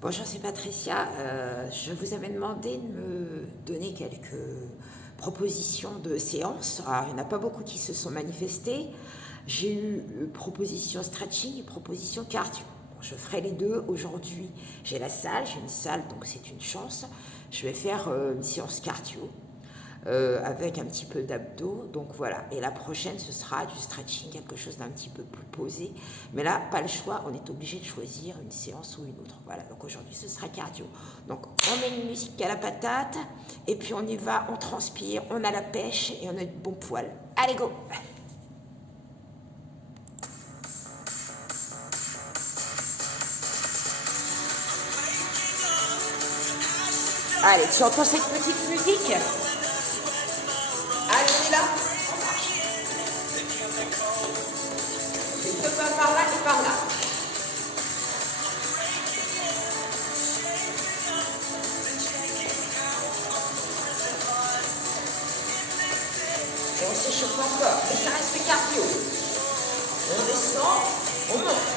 Bonjour, c'est Patricia. Je vous avais demandé de me donner quelques propositions de séances. Alors, il n'y en a pas beaucoup qui se sont manifestées. J'ai eu proposition stretching et proposition cardio. Bon, je ferai les deux aujourd'hui. J'ai une salle, donc c'est une chance. Je vais faire une séance cardio. Avec un petit peu d'abdos, donc voilà. Et la prochaine, ce sera du stretching, quelque chose d'un petit peu plus posé. Mais là, pas le choix, on est obligé de choisir une séance ou une autre. Voilà, donc aujourd'hui, ce sera cardio. Donc, on met une musique à la patate, et puis on y va, on transpire, on a la pêche, et on a de bons poils. Allez, go! Allez, tu entends cette petite musique? Allez, on est là. C'est deux pas par là et par là. Et on s'échauffe encore. Et ça reste cardio. On descend, on monte.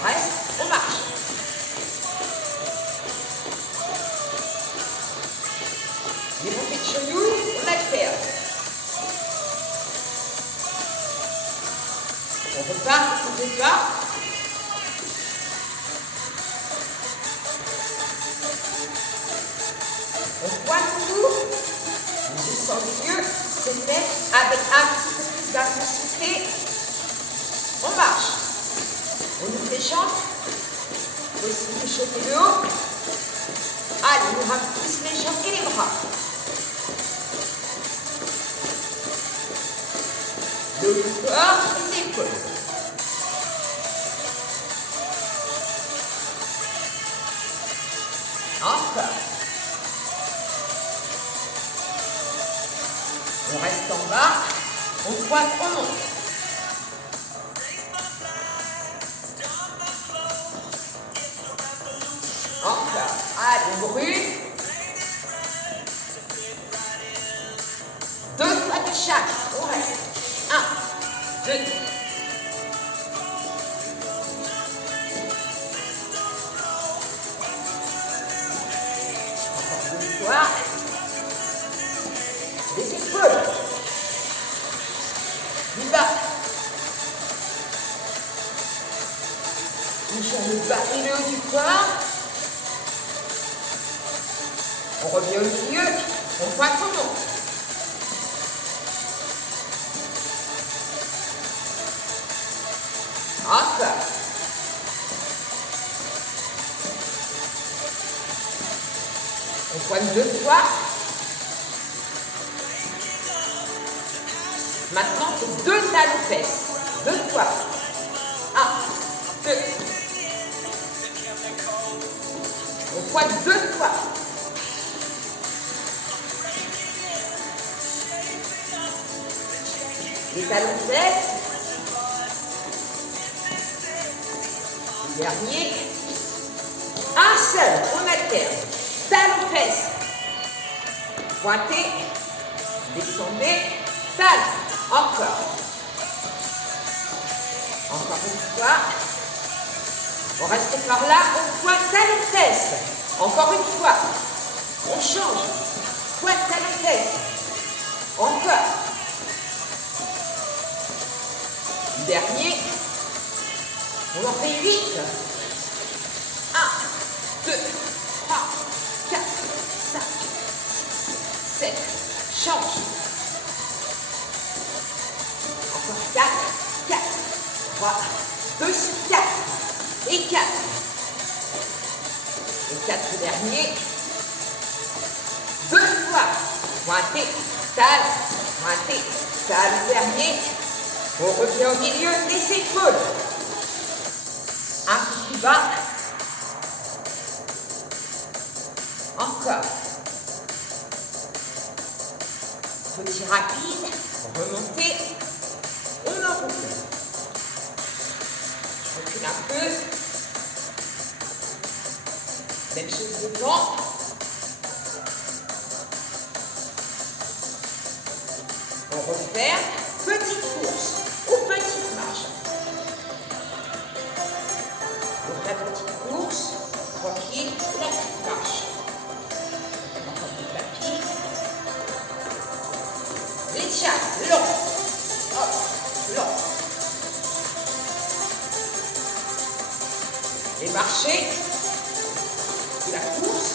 On reste, on marche. Les montées de genoux, on alterne. On repart, on repart. On pointe tout. On descend les yeux, se met avec un petit peu plus d'intensité. On marche. On ouvre les jambes. Aussi échauffer le haut. Allez, on rapetisse les jambes et les bras. Le corps, les épaules. Encore. On reste en bas. On pointe, on monte. Encore. Allez, on brûle. Deux fois de chaque. On reste. 1, 2. Encore deux fois. Les épaules. Du bas. Touchons le bas et le haut du corps. On revient au milieu. On voit comment. Encore. On pointe deux fois. Maintenant, c'est deux talons-fesses. Deux fois. 1, 2. On pointe deux fois. Les talons-fesses. Dernier. Un seul, on alterne. Talons-fesses. Pointez. Descendez. Talons. Encore. Encore une fois. On reste par là. On pointe talons-fesses. Encore une fois. On change. Pointe talons-fesses. Encore. Dernier. On en fait 8. 1, 2, 3, 4, 5, 6, 7. Change. Encore 4, 4, 3, 2 sur 4. Et 4. Et 4 derniers. Deux fois. Pointez, talon, pointez, talon dernier. On revient au milieu, les épaules. Un peu plus bas. Encore. Petit rapide. Remontez. On enroule. Je recule un peu. Même chose devant. faire petite course ou petite marche. Donc la petite course, tranquille, la petite marche. Encore du tapis. Les tchacs, long. Hop, long. Les marchés, la course.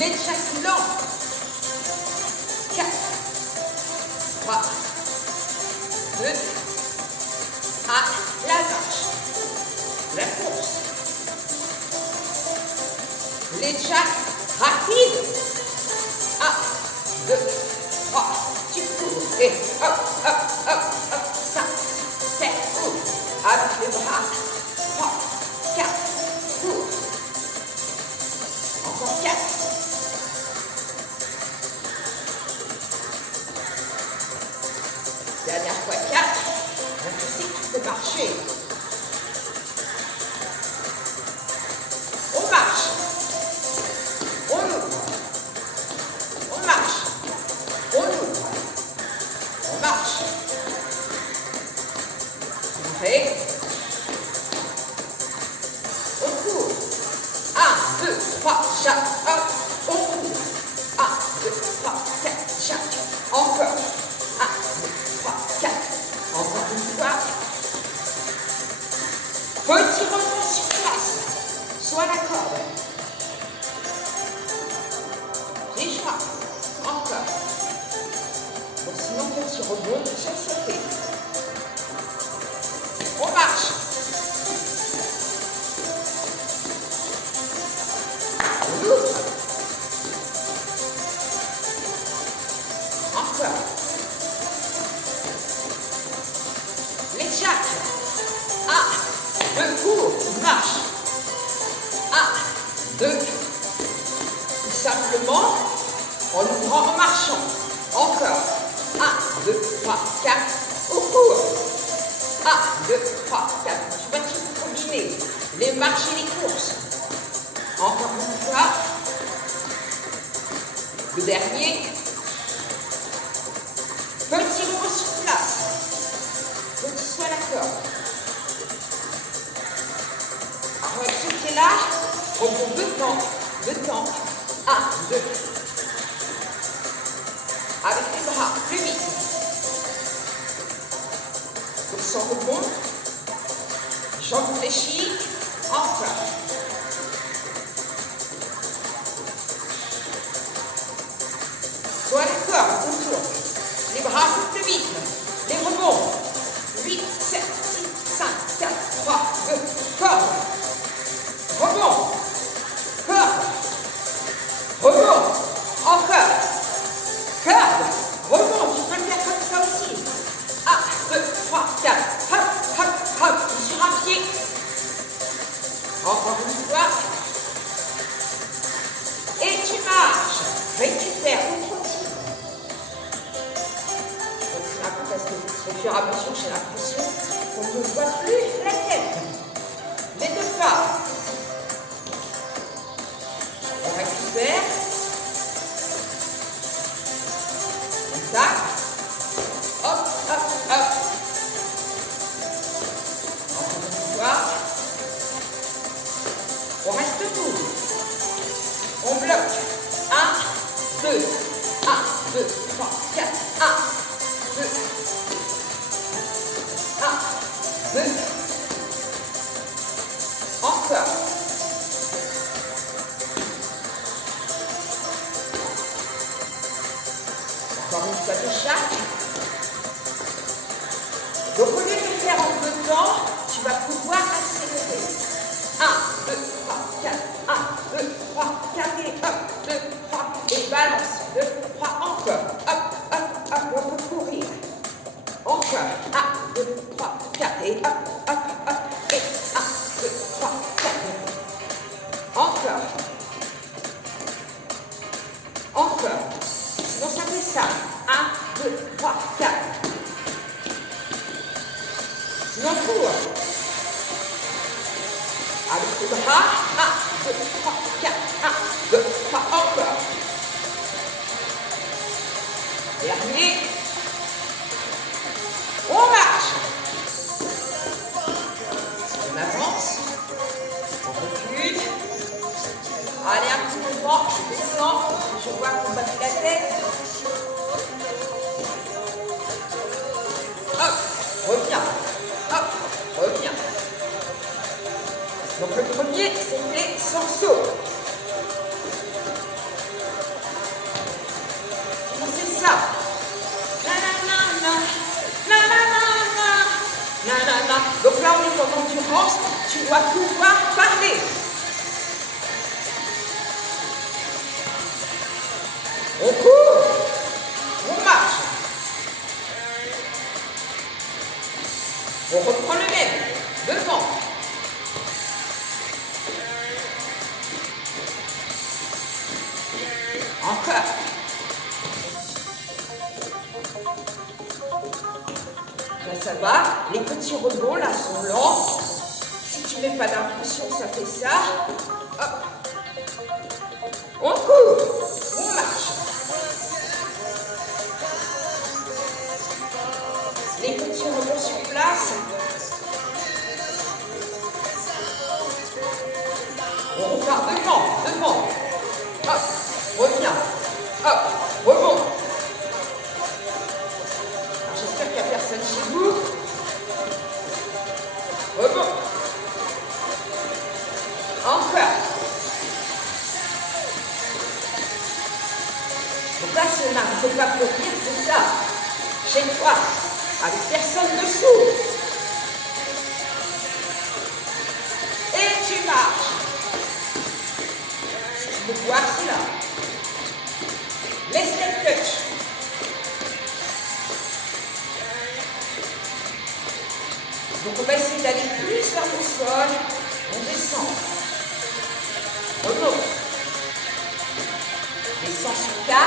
Les tchacs lents. 4, 3, 2, 1, la marche, la course. Les tchacs rapides. 1, 2, 3, tu cours et hop, hop, hop, hop, 5, 7, cours. Avec les bras, 3, 4, cours. Encore 4. Dernière fois 4, donc tu sais que tu peux marcher. On marche, on ouvre, on marche, on ouvre, on marche. Ouvrez, on court. 1, 2, 3, chaque, hop, on court. 1, 2, 3, 4, chaque, encore. 1, 2, 3, 4. Encore une fois. Petit rebond sur place. Soit la corde. Les frappes. Encore. Bon, sinon, petit rebond sur le sauté. On marche. On ouvre. Encore. Les tchacs. 1, 2, cours, marche. 1, 2. Tout simplement, en ouvrant, en marchant. Encore. 1, 2, 3, 4. Au cours. 1, 2, 3, 4. Tu vas tout combiner. Les marches et les courses. Encore une fois. Le dernier. Petit rebond sur place. Petit soit la corde. Alors avec ce pied-là, on prend 2 temps. 2 temps. 1, 2. Avec les bras, plus vite. Donc sans rebond. Jambes fléchies. Encore. Soit la corde, on tourne. Les bras un peu plus vite. Les rebonds. 8, 7, 6, 5, 4, 3, 2, corde. Rebond. Corde. Rebond. Encore. Corde. Rebond. Tu peux le faire comme ça aussi. 1, 2, 3, 4. Hop, hop, hop. Sur un pied. Encore une fois. Et tu marches. Récupère une trottine. Parce que au fur et à mesure, j'ai l'impression qu'on ne voit plus la tête. Les 2 pas. On récupère. On tape. Hop, hop, hop. Encore une fois. On reste debout. On bloque. 1, 2. 1, 2, 3, 4. 1, 2. 1, 2. Encore. Encore une fois de chaque. Donc au lieu de faire en 2 temps, tu vas pouvoir accélérer. 1, 2, 3, 4. 1, 2, 3, 4 et hop, 2, 3 et balance. 2, 3, encore. Hop, hop, hop, on peut courir. Encore. 1, 2, 3, 4 et hop, hop, hop. Et 1, 2, 3, 4. Encore. Encore. Sinon ça fait ça. 1, 2, 3, 4. Sinon cours. Avec les bras. 1, 2, 3, 4. 1, 2, 3, encore. devant, je descends, je vois qu'on bat la tête. Hop, reviens. Hop, reviens. Donc le premier, c'était sans saut. C'est ça. Donc là, on est en endurance, tu dois pouvoir parler. On court, on marche. On reprend le même, devant. Encore. Là, ça va. Les petits rebonds, là, sont lents. Si tu mets pas d'impulsion, ça fait ça. Hop. On court. On marche. Les petits rebonds sur place. On repart devant. Hop. Reviens. Hop. Rebond. J'espère qu'il n'y a personne chez vous. Rebond. Encore. Donc là, si on n'arrive pas à courir, c'est ça. Chez toi, avec personne dessous. Et tu marches. Si tu veux voir, c'est là. Laisse le touch. Donc on va essayer d'aller plus vers le sol. On descend. Remonte. Descend sur 4.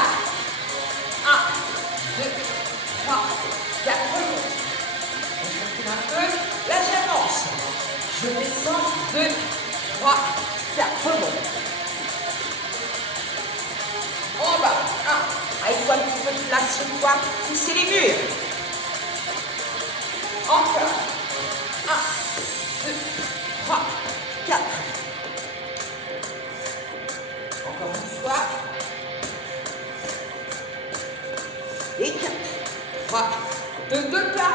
1, 2, 3, 4. Remonte. On recule un peu. Là j'avance. Je descends. 2, 3, 4. Remonte. En bas. 1. Ah, il faut un petit peu de place sur toi. Pousser les murs. Encore. 1, 2, 3, 4. Encore une fois. Et 4. 3, 2, 2 pas.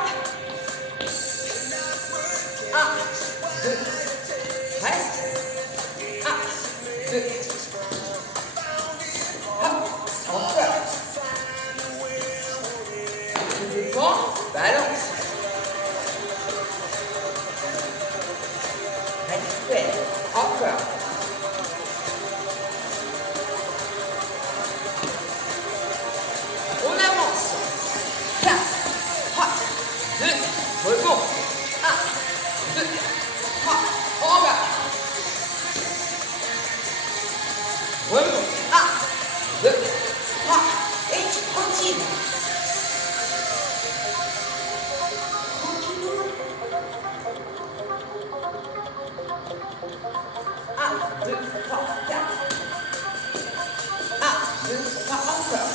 1, 2, reste. 1, 2. Hop, encore. Je défends, balance. Récupère, encore. On avance. 4, 3, 2, rebond. 1, 2, 3, en bas. Remonte. 1, 2, 3, et tu continues. Tranquillement. 1, 2, 3, 4. 1, 2, 3, encore.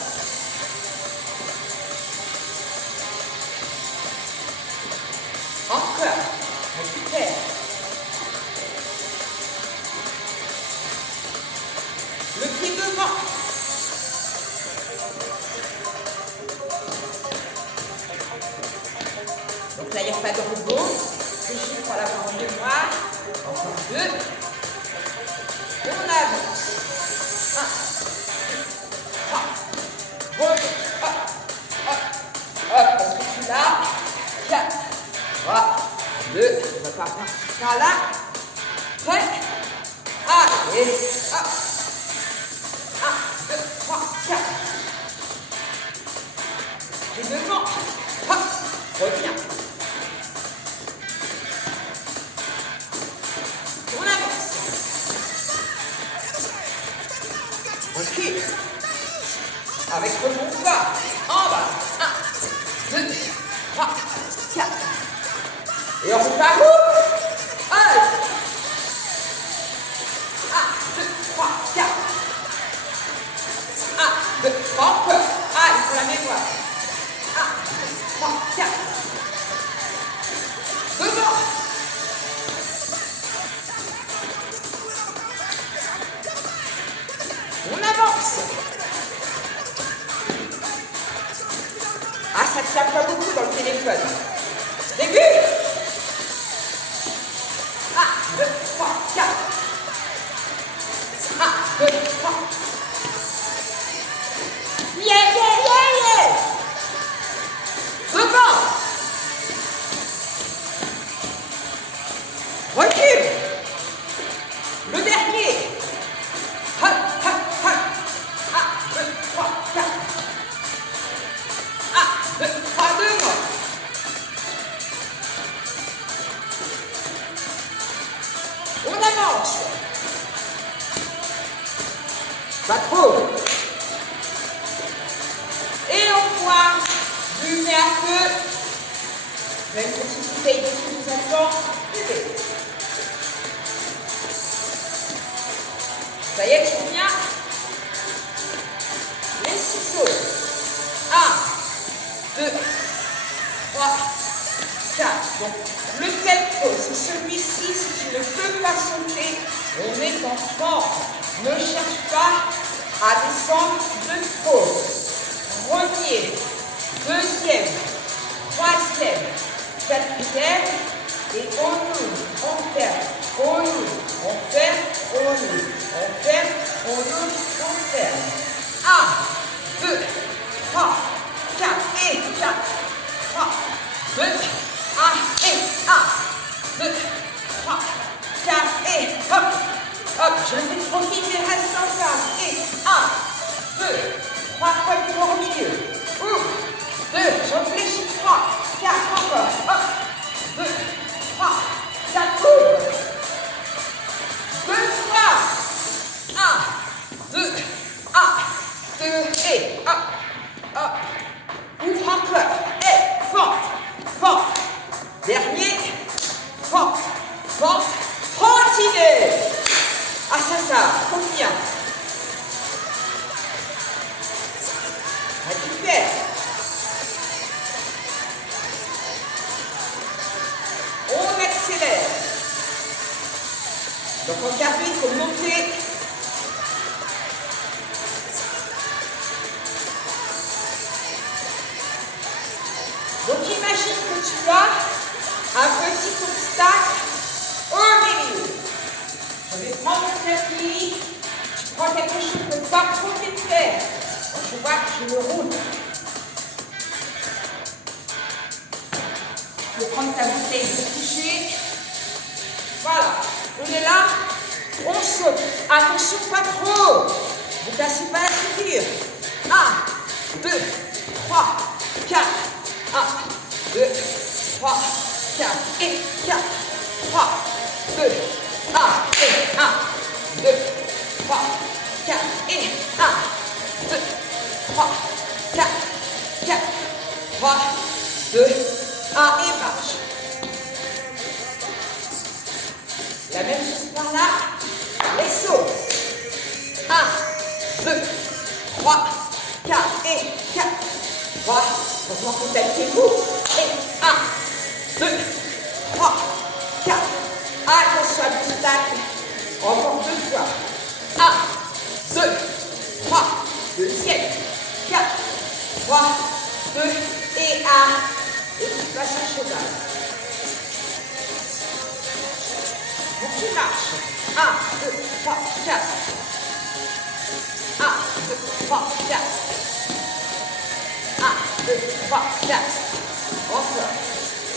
Encore. Récupère. Le pied devant. Donc là, il n'y a pas de rebond. C'est juste pour l'avoir en mémoire. Encore 2. On avance. 1, 3. Rebond. Hop, hop, hop. Parce que tu l'as. 4, 3, 2. On va pas partir par là. Prêt. Allez. Hop. 1, 2, 3, 4. Et devant. Hop. Reviens. On avance. Ok. Avec rebond bas. En bas. 1, 2, 3, 4. Et on repart où? Allez. 1, 2, 3, 4. 1, 2, 3, encore. Ah, il faut la mémoire. 1, 2, 3, 4. Devant. force. Ah, ça ne tient pas beaucoup dans le téléphone. Début. 1, 2, 3, 4. 1, 2, 3. Yeah, yeah, yeah, yeah. Devant. Recule. Le dernier. Hop, hop, hop. 1, 2, 3, 4. 1, 2, 3, devant. On avance. Pas trop. Et on pointe. Buvez un peu. Même petite bouteille de ce qui vous attend. Buvez. Ça y est, tu viens. Les ciseaux. 1, 2, 3, 4. Donc, le tempo, c'est celui-ci. Si tu ne peux pas sauter, on est en forme. Ne cherche pas à descendre de trop. Premier, deuxième, troisième, quatrième. Et on ouvre, on ferme, on ouvre, on ferme, on ouvre, on ferme, on ouvre, on ferme. 1, 2, 3, 4 et 4. 3, 2, 1 et 1, 2, 3, 4 et hop. Hop, je fais profiter, reste en place. Et 1, 2, 3 fois du corps au milieu. Ouvre. 2, je fléchis. 3, 4 encore. Hop. 2, 3, 4, ouvre. 2 fois. 1, 2, 1, 2 et hop. Hop. Ouvre encore. Et forte. Forte. Dernier. Forte. Forte. Continuez. Ah, ça, combien? Récupère. On accélère. Donc, regardez, il faut monter. Donc, imagine que tu as un petit obstacle au milieu. Je vais prendre le tapis, tu prends quelque chose de pas trop épais. Donc je vois que je le roule. Tu peux prendre ta bouteille de coucher. Voilà, on est là, on saute. Attention, pas trop. Ne cassez pas la figure. 1, 2, 3, 4. 1, 2, 3, 4 et 4. 3, 2, 1 et 1, 2, 3, 4 et 1, 2, 3, 4, 4, 3, 2, 1 et marche. La même chose par là, les sauts. 1, 2, 3, 4 et 4, 3, heureusement que vous vous et 1, 2, 3, 4. Attention à l'obstacle. Encore 2 fois. 1, 2, 3. Deuxième. 4, 3, 2 et 1. Et tu passes un cheval. Donc tu marches. 1, 2, 3, 4. 1, 2, 3, 4. 1, 2, 3, 4. Encore.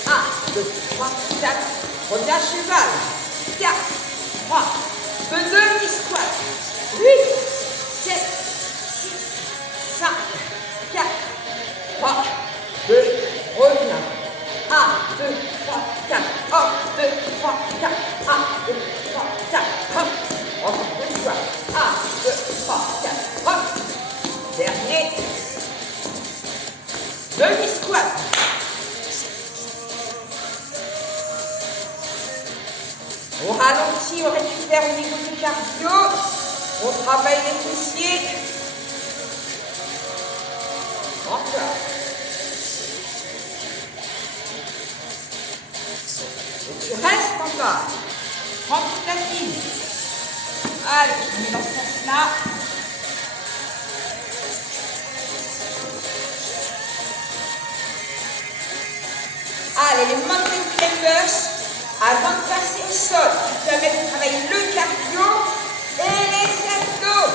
1, 2, 3, 4. Reviens cheval. 4, 3, 2 demi-squat. 8, 7, 6, 5, 4, 3, 2, reviens. 1, 2, 3, 4. Hop, 2, 3, 4. 1, 2, 3, 4. Hop. Encore 2 fois. 1, 2, 3, 4. Hop. Dernier. Demi-squat. On ralentit, on récupère au niveau du cardio. On travaille les fessiers. Encore. Et tu restes encore. Prends toute ta fille. Allez, je mets dans ce sens-là. Allez, les mountain climbers, avant de passer au sol, qui permettent de travailler le cardio et les abdos.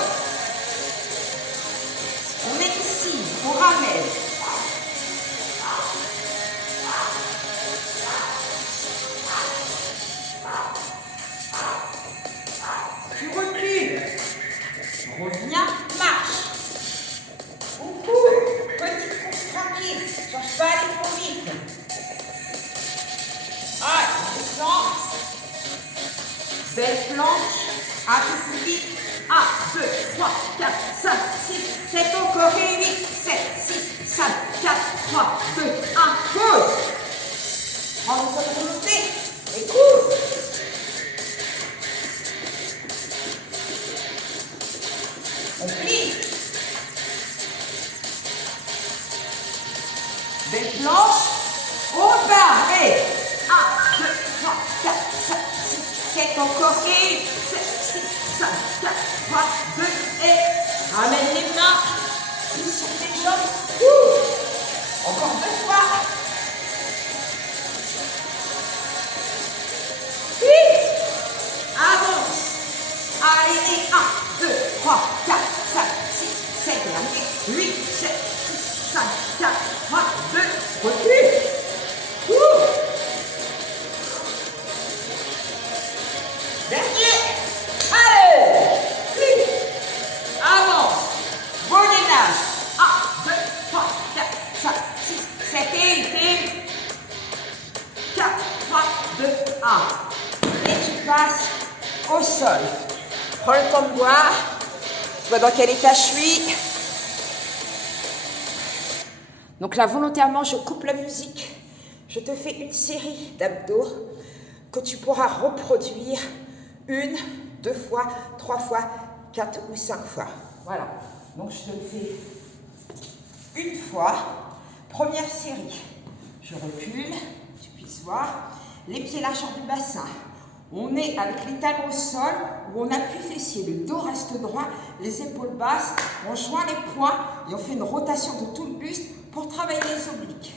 On est ici, on ramène. Tu recules. Reviens, marche. Petite course tranquille. Cherche pas à aller trop vite. Ah, descends. Belle planche. Un peu plus vite. 1, 2, 3, 4, 5, 6, 7, encore et 8, 7, 6, 5, 4, 3, 2, 1, pause. Prends le sol de remonter et cours. On plie. Belle planche. On part. Et 1, 2, 3, 4, 5, 6, 7, encore et 7, 6, 5, 4, 3, 2 et ramène les mains. Puis sur tes jambes. Encore 2 fois. Puis avance. Allez, et 1, 2, 3, 4, 5, 6, 7, dernier. 8, 7, 6, 5, 4, 3, 2, recule. Dernier. Allez. Plie. Avance. Volinage. 1, 2, 3, 4, 5, 6, 7 et une. 4, 3, 2, 1. Et tu passes au sol. Prends le temps de boire. Tu vois dans quel état je suis. Donc là, volontairement, je coupe la musique. Je te fais une série d'abdos que tu pourras reproduire 1, 2 fois, 3 fois, 4 ou 5 fois. Voilà. Donc je te le fais une fois. Première série. Je recule, tu puisses voir. Les pieds largeur du bassin. On est avec les talons au sol où on appuie fessier. Le dos reste droit, les épaules basses. On joint les poings et on fait une rotation de tout le buste pour travailler les obliques.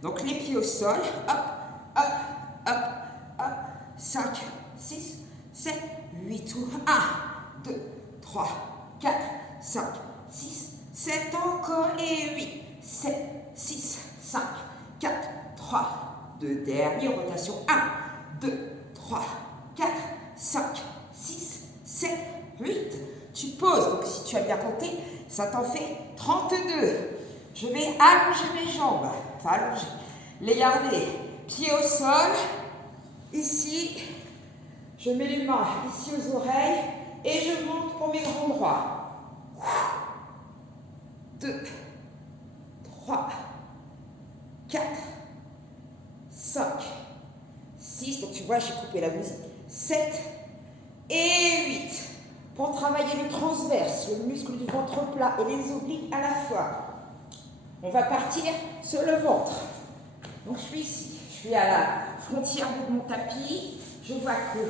Donc les pieds au sol. Hop, hop, hop, hop. 5, 6, 7, 8 ou 1, 2, 3, 4, 5, 6, 7, encore et 8, 7, 6, 5, 4, 3, 2, dernier, rotation 1, 2, 3, 4, 5, 6, 7, 8. Tu poses, donc si tu as bien compté, ça t'en fait 32. Je vais allonger mes jambes, enfin allonger, les garder, pieds au sol, ici, je mets les mains ici aux oreilles et je monte pour mes grands droits. 2, 3, 4, 5, 6, donc tu vois, j'ai coupé la musique, 7 et 8. Pour travailler le transverse, le muscle du ventre plat et les obliques à la fois. On va partir sur le ventre. Donc je suis ici, je suis à la frontière de mon tapis. Je vois que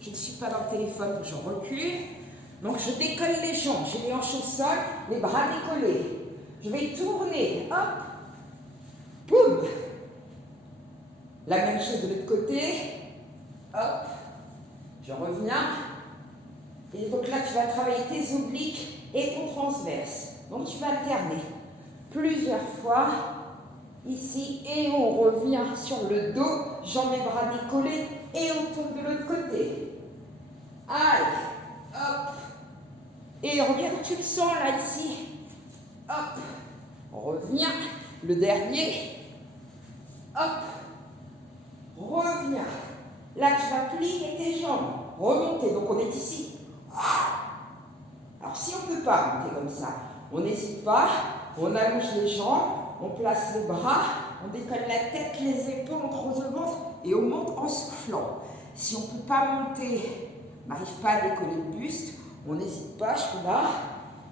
je ne suis pas dans le téléphone, je recule. Donc je décolle les jambes, j'ai les hanches au sol, les bras décollés. Je vais tourner, hop, boum. La même chose de l'autre côté, hop, je reviens. Et donc là, tu vas travailler tes obliques et ton transverse. Donc tu vas alterner plusieurs fois ici et on revient sur le dos, jambes et bras décollés et on tourne de l'autre côté. Allez, hop. Et reviens quand tu le sens là, ici. Hop. On revient. Le dernier. Hop. Reviens. Là, tu vas plier tes jambes. Remonter. Donc, on est ici. Alors, si on ne peut pas monter comme ça, on n'hésite pas. On allonge les jambes. On place les bras. On décolle la tête, les épaules, on creuse le ventre et on monte en soufflant. Si on ne peut pas monter, on n'arrive pas à décoller le buste, on n'hésite pas, je suis là,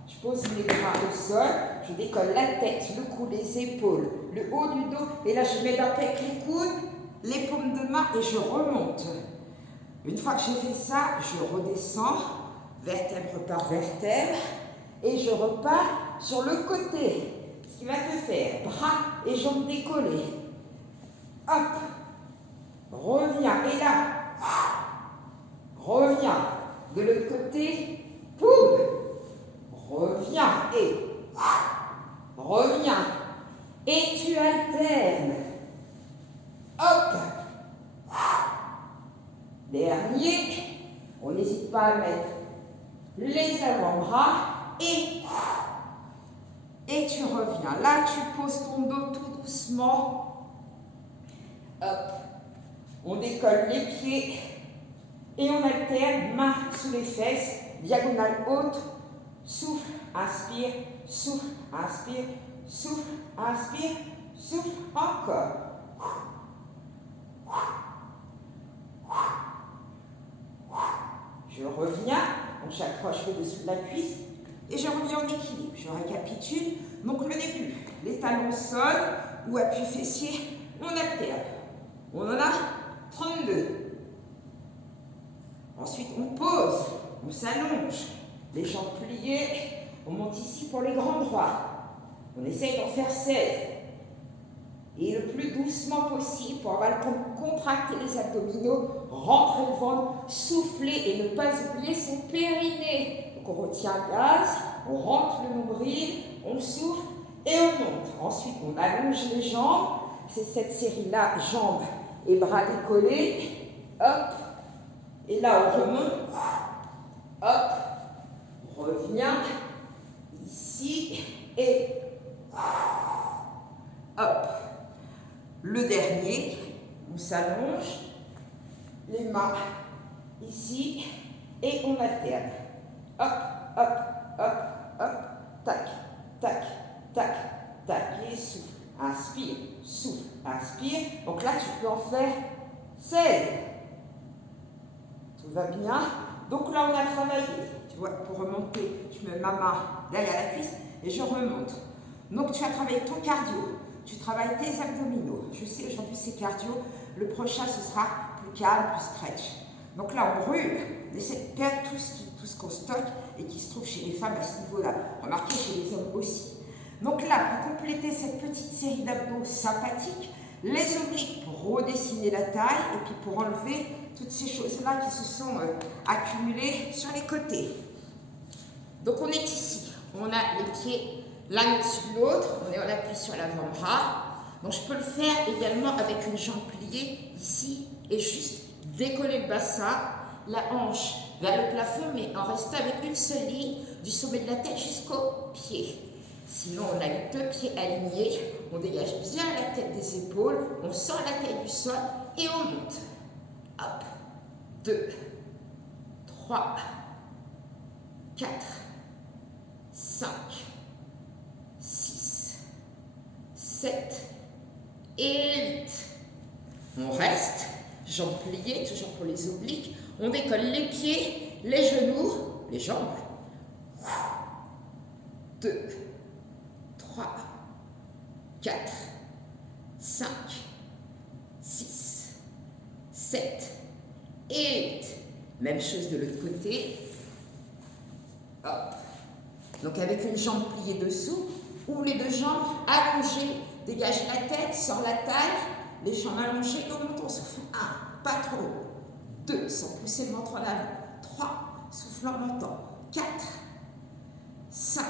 je pose mes bras au sol, je décolle la tête, le cou, les épaules, le haut du dos, et là je mets d'un peu avec les coudes, les paumes de main et je remonte. Une fois que j'ai fait ça, je redescends, vertèbre par vertèbre, et je repars sur le côté. Ce qui va te faire bras et jambes décollées. Hop, reviens. Et là, reviens. De l'autre côté, boum, reviens et reviens. Et tu alternes. Hop. Dernier, on n'hésite pas à mettre les avant-bras et tu reviens. Là, tu poses ton dos tout doucement. Hop. On décolle les pieds et on alterne, main sous les fesses, diagonale haute. Souffle, inspire, souffle, inspire, souffle, inspire, souffle, encore. Je reviens, donc j'accroche le dessous de la cuisse et je reviens en équilibre. Je récapitule, donc le début, les talons au sol ou appui fessier, on alterne. On en a 32. Ensuite, on pose, on s'allonge, les jambes pliées, on monte ici pour les grands droits. On essaye d'en faire 16. Et le plus doucement possible pour avoir le temps de contracter les abdominaux, rentrer le ventre, souffler et ne pas oublier son périnée. Donc on retient le gaz, on rentre le nombril, on souffle et on monte. Ensuite, on allonge les jambes. C'est cette série-là, jambes et bras décollés. Hop. Et là, on remonte. Hop. On revient ici et hop. Le dernier, on s'allonge, les mains ici et on alterne. Hop, hop, hop, hop, tac, tac, tac, tac. Et souffle, inspire, souffle, inspire. Donc là, tu peux en faire 16. Tout va bien. Donc là, on a travaillé. Tu vois, pour remonter, je mets ma main derrière la cuisse et je remonte. Donc tu as travaillé ton cardio. Tu travailles tes abdominaux. Je sais, aujourd'hui c'est cardio. Le prochain, ce sera plus calme, plus stretch. Donc là, on brûle. On essaie de perdre tout ce qu'on stocke et qui se trouve chez les femmes à ce niveau-là. Remarquez chez les hommes aussi. Donc là, pour compléter cette petite série d'abdos sympathiques, les obliques pour redessiner la taille et puis pour enlever toutes ces choses-là qui se sont accumulées sur les côtés. Donc on est ici. On a les pieds l'un au-dessus de l'autre, on est en appui sur l'avant-bras. Donc je peux le faire également avec une jambe pliée ici et juste décoller le bassin, la hanche vers le plafond, mais en restant avec une seule ligne du sommet de la tête jusqu'au pied. Sinon, on a les deux pieds alignés, on dégage bien la tête des épaules, on sent la taille du sol et on monte. Hop, 2, 3, 4, 5, 7 et 8. On reste, jambes pliées, toujours pour les obliques. On décolle les pieds, les genoux, les jambes. 2, 3, 4, 5, 6, 7 et 8. Même chose de l'autre côté. Hop. Donc avec une jambe pliée dessous, ou les deux jambes allongées, dégage la tête, sors la taille, les jambes allongées, on monte, on souffle. 1, pas trop. 2, sans pousser le ventre en avant. 3, souffle en montant. 4, 5,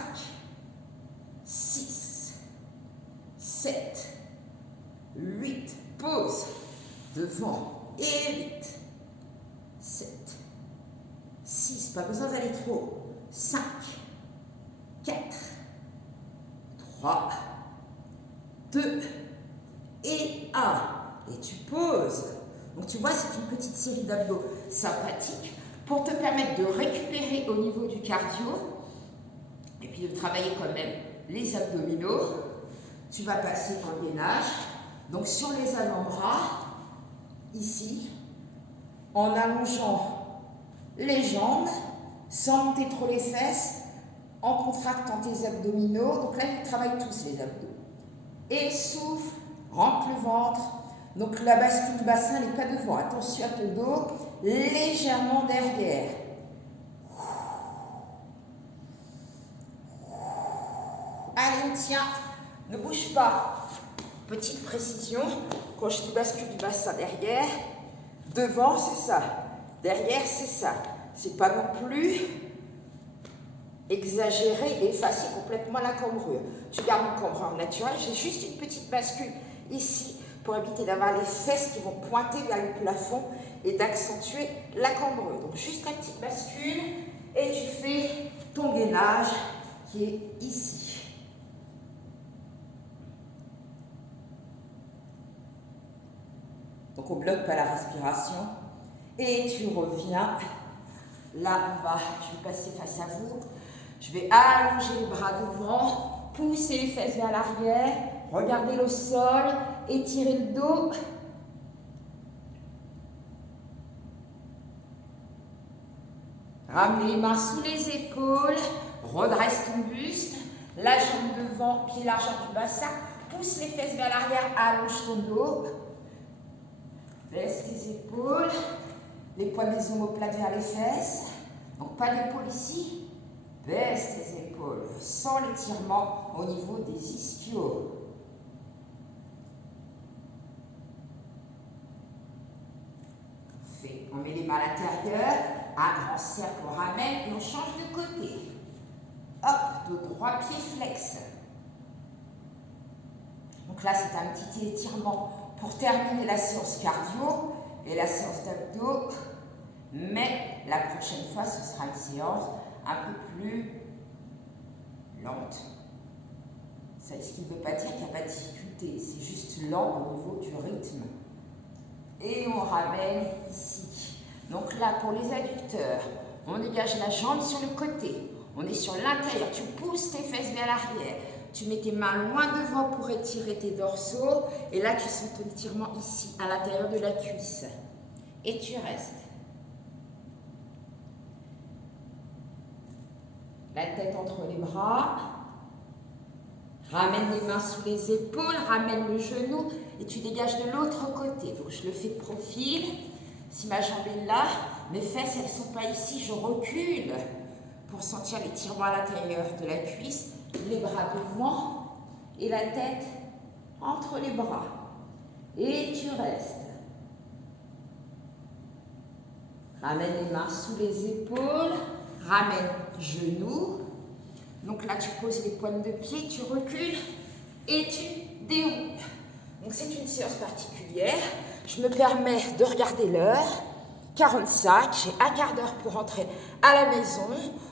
6, 7, 8, pause, devant et 8, 7, 6, pas besoin d'aller trop haut. 5, 4, 3, 2 et 1. Et tu poses. Donc tu vois, c'est une petite série d'abdos sympathiques pour te permettre de récupérer au niveau du cardio et puis de travailler quand même les abdominaux. Tu vas passer en gainage. Donc sur les avant-bras, ici, en allongeant les jambes, sans monter trop les fesses, en contractant tes abdominaux. Donc là, ils travaillent tous les abdos. Et souffle, rentre le ventre. Donc la bascule du bassin n'est pas devant. Attention à ton dos, légèrement derrière. Allez, on tient. Ne bouge pas. Petite précision. Quand je dis bascule du bassin derrière, Devant, c'est ça. Derrière, c'est ça. C'est pas non plus exagérer et effacer complètement la cambrure. Tu gardes une cambrure naturelle. J'ai juste une petite bascule ici pour éviter d'avoir les fesses qui vont pointer vers le plafond et d'accentuer la cambrure. Donc juste la petite bascule et tu fais ton gainage qui est ici. Donc on bloque pas la respiration et tu reviens. Là, je vais passer face à vous. Je vais allonger les bras devant, pousser les fesses vers l'arrière, regarder le sol, étirer le dos. Ramenez les mains sous les épaules, redresse ton buste, la jambe devant, pied largeur du bassin, pousse les fesses vers l'arrière, allonge ton dos, baisse tes épaules, les pointes des omoplates vers les fesses, donc pas d'épaule ici, baisse tes épaules, sans l'étirement au niveau des ischios. On met les mains à l'intérieur, un grand cercle, on ramène et on change de côté. Hop, de droit pied flex. Donc là, c'est un petit étirement pour terminer la séance cardio et la séance d'abdos. Mais la prochaine fois, ce sera une séance un peu plus lente. Ça, ce qui ne veut pas dire qu'il n'y a pas de difficulté, c'est juste lent au niveau du rythme. Et on ramène ici. Donc là, pour les adducteurs, on dégage la jambe sur le côté. On est sur l'intérieur. Tu pousses tes fesses vers l'arrière. Tu mets tes mains loin devant pour étirer tes dorsaux. Et là, tu sens ton étirement ici, à l'intérieur de la cuisse. Et tu restes. La tête entre les bras. Ramène les mains sous les épaules. Ramène le genou. Et tu dégages de l'autre côté. Donc, je le fais de profil. Si ma jambe est là, mes fesses, elles ne sont pas ici. Je recule pour sentir l'étirement à l'intérieur de la cuisse. Les bras devant et la tête entre les bras. Et tu restes. Ramène les mains sous les épaules. Ramène genoux. Donc là, tu poses les pointes de pied, tu recules et tu déroules. Donc c'est une séance particulière. Je me permets de regarder l'heure. 45, j'ai un quart d'heure pour rentrer à la maison.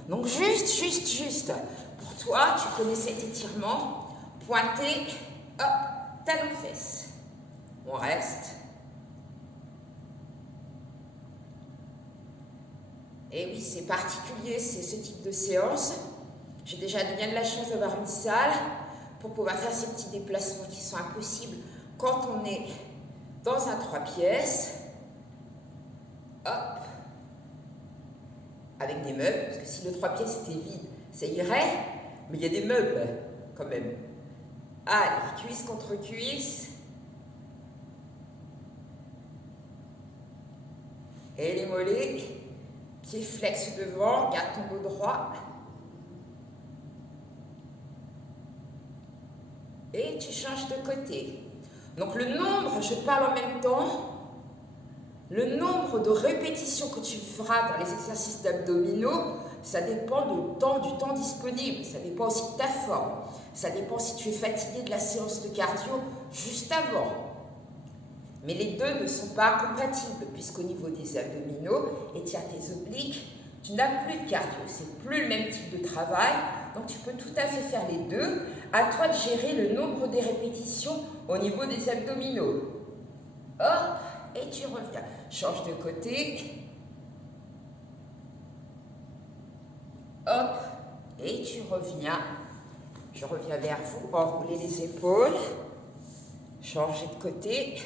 Donc juste. Pour toi, tu connais cet étirement. Pointé, hop, talon fesse. On reste. Et oui, c'est particulier, c'est ce type de séance. J'ai déjà bien de la chance d'avoir une salle pour pouvoir faire ces petits déplacements qui sont impossibles quand on est dans un 3 pièces. Hop. Avec des meubles, parce que si le 3 pièces était vide, ça irait, mais il y a des meubles quand même. Allez, cuisse contre cuisse. Et les mollets, pied flex devant, garde ton dos droit. Et tu changes de côté. Donc le nombre, je parle en même temps, le nombre de répétitions que tu feras dans les exercices d'abdominaux, ça dépend du temps disponible, ça dépend aussi de ta forme, ça dépend si tu es fatigué de la séance de cardio juste avant. Mais les deux ne sont pas compatibles, puisqu'au niveau des abdominaux, étire tes obliques, tu n'as plus de cardio, c'est plus le même type de travail, donc tu peux tout à fait faire les deux. À toi de gérer le nombre des répétitions au niveau des abdominaux. Hop, et tu reviens. Change de côté. Hop, et tu reviens. Je reviens vers vous, enrouler les épaules. Changer de côté.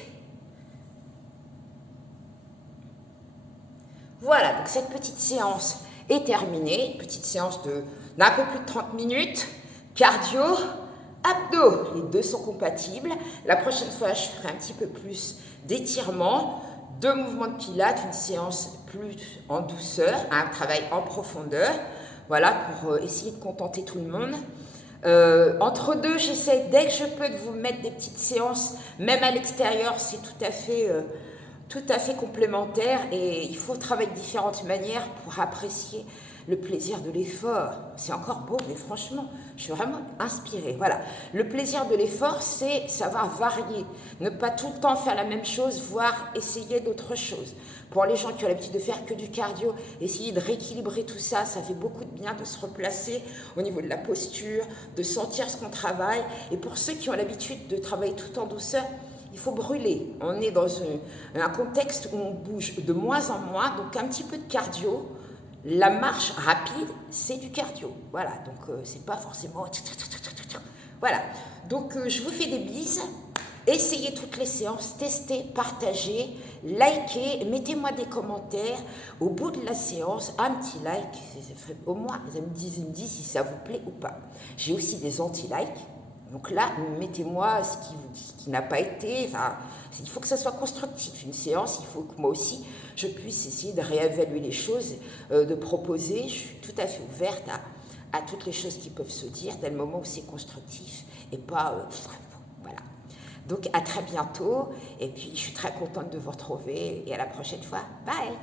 Voilà, donc cette petite séance est terminée. Petite séance d'un peu plus de 30 minutes. Cardio, abdos, les deux sont compatibles. La prochaine fois, je ferai un petit peu plus d'étirement, 2 mouvements de pilates, une séance plus en douceur, un travail en profondeur. Voilà, pour essayer de contenter tout le monde. Entre deux, j'essaie dès que je peux de vous mettre des petites séances, même à l'extérieur, c'est tout à fait tout à fait complémentaires et il faut travailler de différentes manières pour apprécier le plaisir de l'effort. C'est encore beau, mais franchement, je suis vraiment inspirée. Voilà. Le plaisir de l'effort, c'est savoir varier, ne pas tout le temps faire la même chose, voire essayer d'autres choses. Pour les gens qui ont l'habitude de faire que du cardio, essayer de rééquilibrer tout ça, ça fait beaucoup de bien de se replacer au niveau de la posture, de sentir ce qu'on travaille. Et pour ceux qui ont l'habitude de travailler tout en douceur, il faut brûler. On est dans un contexte où on bouge de moins en moins, donc un petit peu de cardio. La marche rapide, c'est du cardio. Voilà, donc c'est pas forcément... Voilà, donc je vous fais des bises. Essayez toutes les séances, testez, partagez, likez, mettez-moi des commentaires. Au bout de la séance, un petit like, au moins, vous me dites si ça vous plaît ou pas. J'ai aussi des anti-likes. Donc là, mettez-moi ce qui n'a pas été, enfin, il faut que ça soit constructif. Une séance, il faut que moi aussi, je puisse essayer de réévaluer les choses, de proposer. Je suis tout à fait ouverte à toutes les choses qui peuvent se dire dès le moment où c'est constructif et pas... voilà. Donc à très bientôt et puis je suis très contente de vous retrouver et à la prochaine fois. Bye!